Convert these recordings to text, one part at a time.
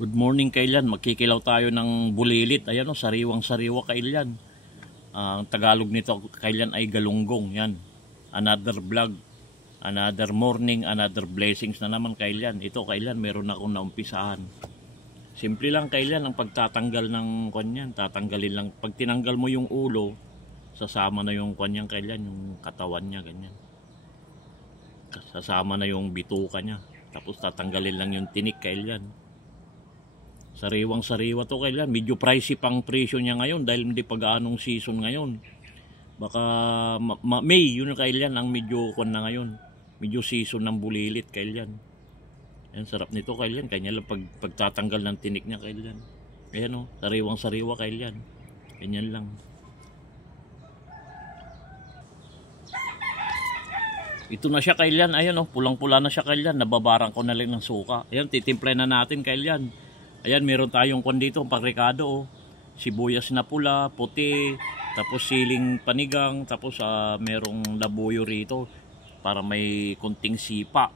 Good morning kailan, magkikilaw tayo ng bulilit. Ayan o, sariwang-sariwa kailan. Ang Tagalog nito kailan ay galunggong. Yan, another vlog, another morning, another blessings na naman kailan. Ito kailan, meron akong naumpisahan. Simple lang kailan ang pagtatanggal ng kanyan. Tatanggalin lang, pag tinanggal mo yung ulo, sasama na yung kanyan kailan, yung katawan niya ganyan. Sasama na yung bituka niya. Tapos tatanggalin lang yung tinik kailan. Sariwang sariwa to kailan. Medyo pricey pang presyo niya ngayon dahil hindi pa gaanong season ngayon. Baka May yun kailan ang medyo kon na ngayon. Medyo season ng bulilit kailan. Yan, sarap nito kailan. Kanya lang pagtatanggal ng tinik niya kailan. Ayan o, sariwang sariwa kailan. Ganyan lang. Ito na siya kailan. Ayan o, pulang-pula na siya kailan. Nababarang ko na lang ng suka. Ayan, titimplay na natin kailan. Ayan, meron tayong kon dito, pagrikado oh. Sibuyas na pula, puti, tapos siling panigang, tapos merong labuyo rito para may konting sipa.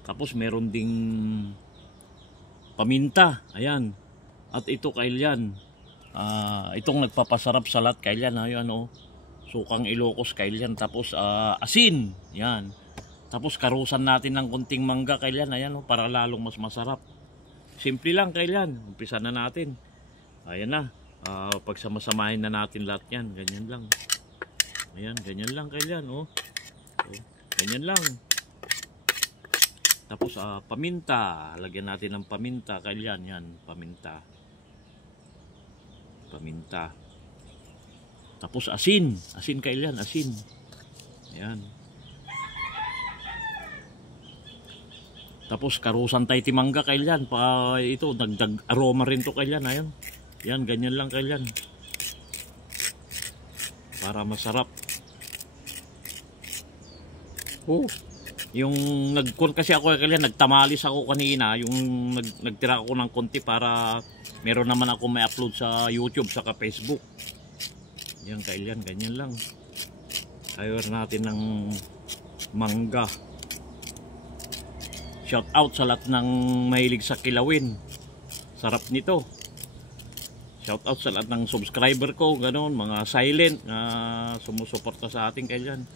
Tapos meron ding paminta. Ayan. At ito kailan. Itong nagpapasarap sa lahat kailan. Ayan oh. Sukang Ilocos kailan. Tapos asin. Yan. Tapos karusan natin ng konting mangga kailan. Ayan oh, para lalong mas masarap. Simple lang kailan. Umpisa na natin. Ayan na. Pagsamasamahin na natin lahat yan. Ganyan lang. Ayan, ganyan lang kailan. Oh. Ganyan lang. Tapos paminta. Lagyan natin ng paminta kailan. Yan, paminta. Paminta. Tapos asin. Asin kailan. Asin. Ayan. Tapos karusan tayo timangga kailan. Ito, dagdag aroma rin to kailan. Ayan. Yan, ganyan lang kailan. Para masarap. Oh, yung kasi ako kailan, nagtamalis ako kanina. Yung nagtira ako ng konti para meron naman ako may upload sa YouTube, saka Facebook. Yan kailan, ganyan lang. Ayaw natin ng mangga. Shout out sa lahat ng mahilig sa kilawin. Sarap nito. Shout out sa lahat ng subscriber ko, ganoon, mga silent na sumusuporta sa ating kailan.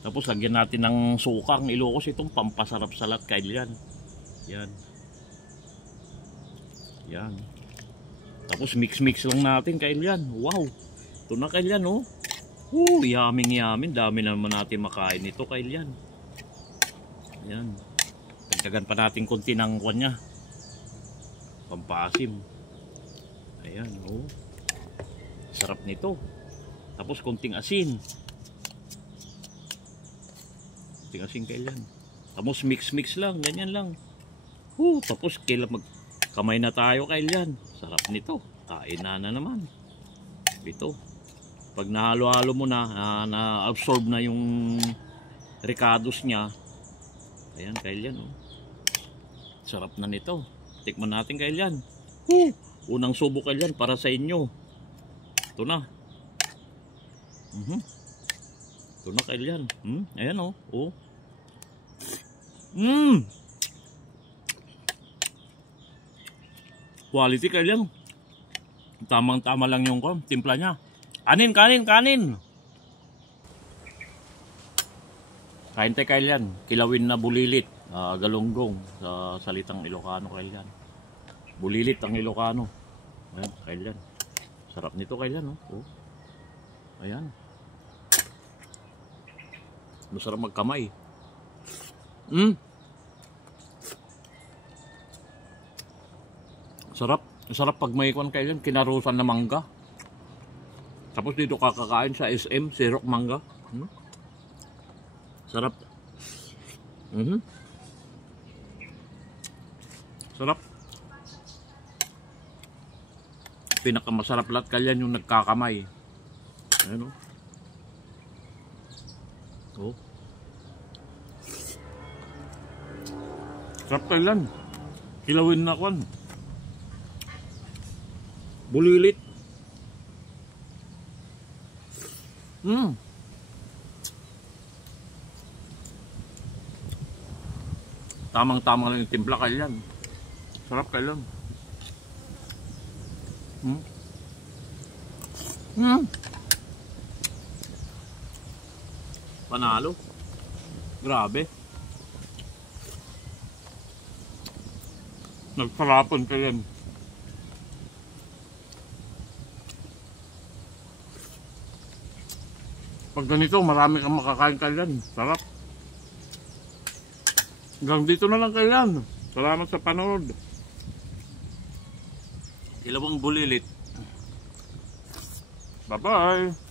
Tapos lagyan natin ng sukang Ilocos, itong pampasarap sa lahat kailan. Yan. Yan. Tapos mix lang natin kailan. Wow. Ito na kailan oh. Yaming. Dami naman natin makain nito kailan. Yan. Dagdagan pa natin konti ng kwan niya. Pampasim. Ayan, oh. Sarap nito. Tapos konting asin. Konting asin kailan. Tapos mix lang, ganyan lang. Tapos kailan magkamay na tayo kailan. Sarap nito. Kain na naman. Ito. Pag nahalo-halo mo na, na-absorb na yung ricados niya. Ayan, kailan oh. Sarap na nito. Tikman natin kailan. Unang subo kailan para sa inyo. Ito na. Ito na kailan. Ayan oh. Quality kailan. Tamang-tama lang yung timpla niya. Kanin. Kain tayo kailan. Kilawin na bulilit. Galunggong sa salitang Ilocano kailan. Bulilit ang Ilocano. Ayan, kailan. Sarap nito kailan oh. Ayan. Masarap magkamay. Sarap pag may kwan kailan, kinarusan na mangga. Tapos dito kakakain sa SM, sirok mangga. Sarap. Sarap. Pinakamasarap lahat kailan yung nagkakamay. Ayan oh. Sarap kailan. Kilawin na kwan. Bulilit. Tamang-tama lang yung timpla kailan. Sarap kailan. Panalo. Grabe. Nagsarapon ka yan. Pag ganito, marami kang makakain kailan. Sarap. Hanggang dito na lang kailan. Salamat sa panood. Ilawang bulilit. Bye-bye.